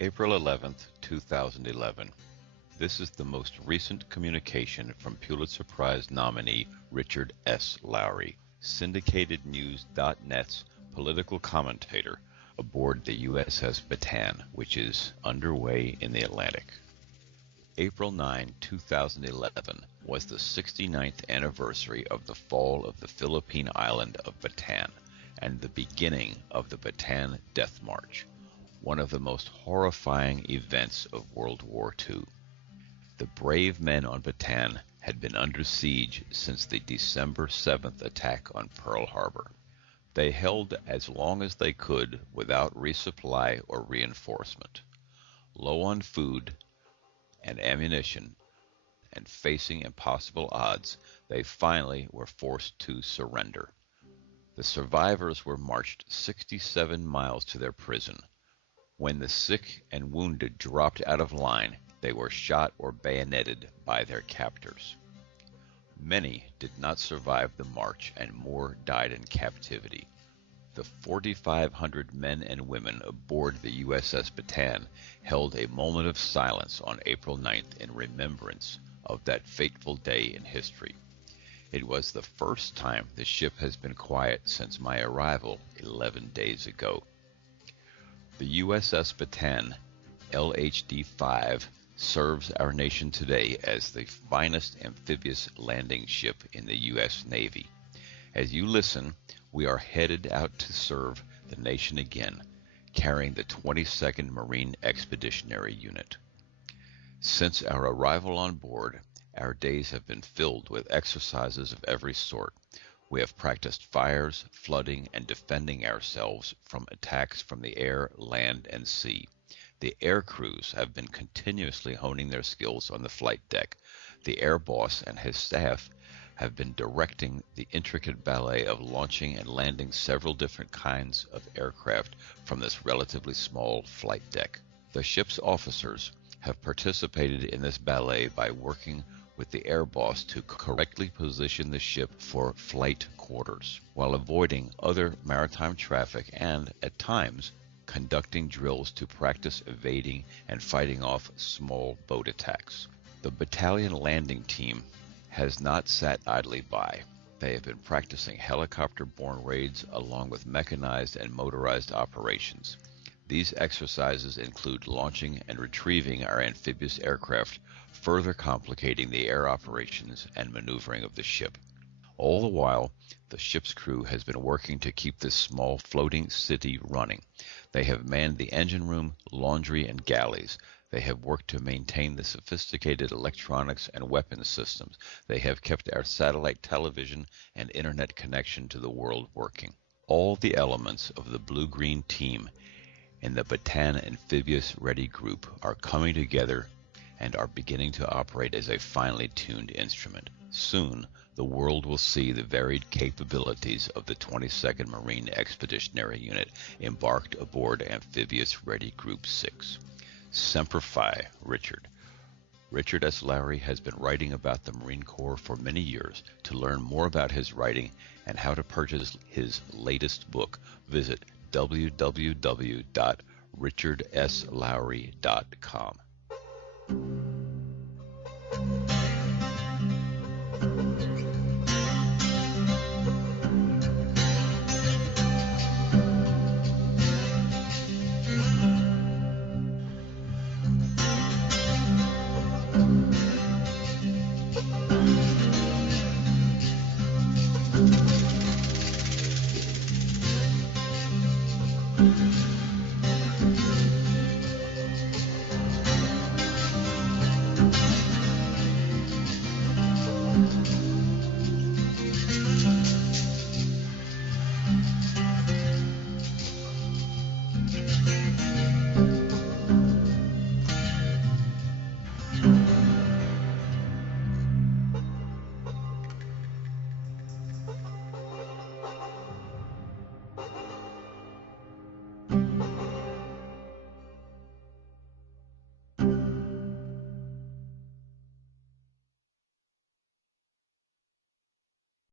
April 11th, 2011. This is the most recent communication from Pulitzer Prize nominee Richard S. Lowry, syndicatednews.net's political commentator aboard the USS Bataan, which is underway in the Atlantic. April 9, 2011 was the 69th anniversary of the fall of the Philippine island of Bataan and the beginning of the Bataan Death March, one of the most horrifying events of World War II. The brave men on Bataan had been under siege since the December 7th attack on Pearl Harbor. They held as long as they could without resupply or reinforcement. Low on food and ammunition, and facing impossible odds, they finally were forced to surrender. The survivors were marched 67 miles to their prison. When the sick and wounded dropped out of line, they were shot or bayoneted by their captors. Many did not survive the march, and more died in captivity. The 4,500 men and women aboard the USS Bataan held a moment of silence on April 9th in remembrance of that fateful day in history. It was the first time the ship has been quiet since my arrival 11 days ago. The USS Bataan, LHD-5, serves our nation today as the finest amphibious landing ship in the U.S. Navy. As you listen, we are headed out to serve the nation again, carrying the 22nd Marine Expeditionary Unit. Since our arrival on board, our days have been filled with exercises of every sort. We have practiced fires, flooding, and defending ourselves from attacks from the air, land, and sea. The air crews have been continuously honing their skills on the flight deck. The air boss and his staff have been directing the intricate ballet of launching and landing several different kinds of aircraft from this relatively small flight deck. The ship's officers have participated in this ballet by working with the air boss to correctly position the ship for flight quarters, while avoiding other maritime traffic and, at times, conducting drills to practice evading and fighting off small boat attacks. The battalion landing team has not sat idly by. They have been practicing helicopter-borne raids along with mechanized and motorized operations. These exercises include launching and retrieving our amphibious aircraft, further complicating the air operations and maneuvering of the ship. All the while, the ship's crew has been working to keep this small floating city running. They have manned the engine room, laundry, and galleys. They have worked to maintain the sophisticated electronics and weapons systems. They have kept our satellite television and internet connection to the world working. All the elements of the blue-green team in the Bataan Amphibious Ready Group are coming together and are beginning to operate as a finely tuned instrument. Soon, the world will see the varied capabilities of the 22nd Marine Expeditionary Unit embarked aboard Amphibious Ready Group 6. Semper Fi, Richard. Richard S. Lowry has been writing about the Marine Corps for many years. To learn more about his writing and how to purchase his latest book, visit www.richardslowry.com.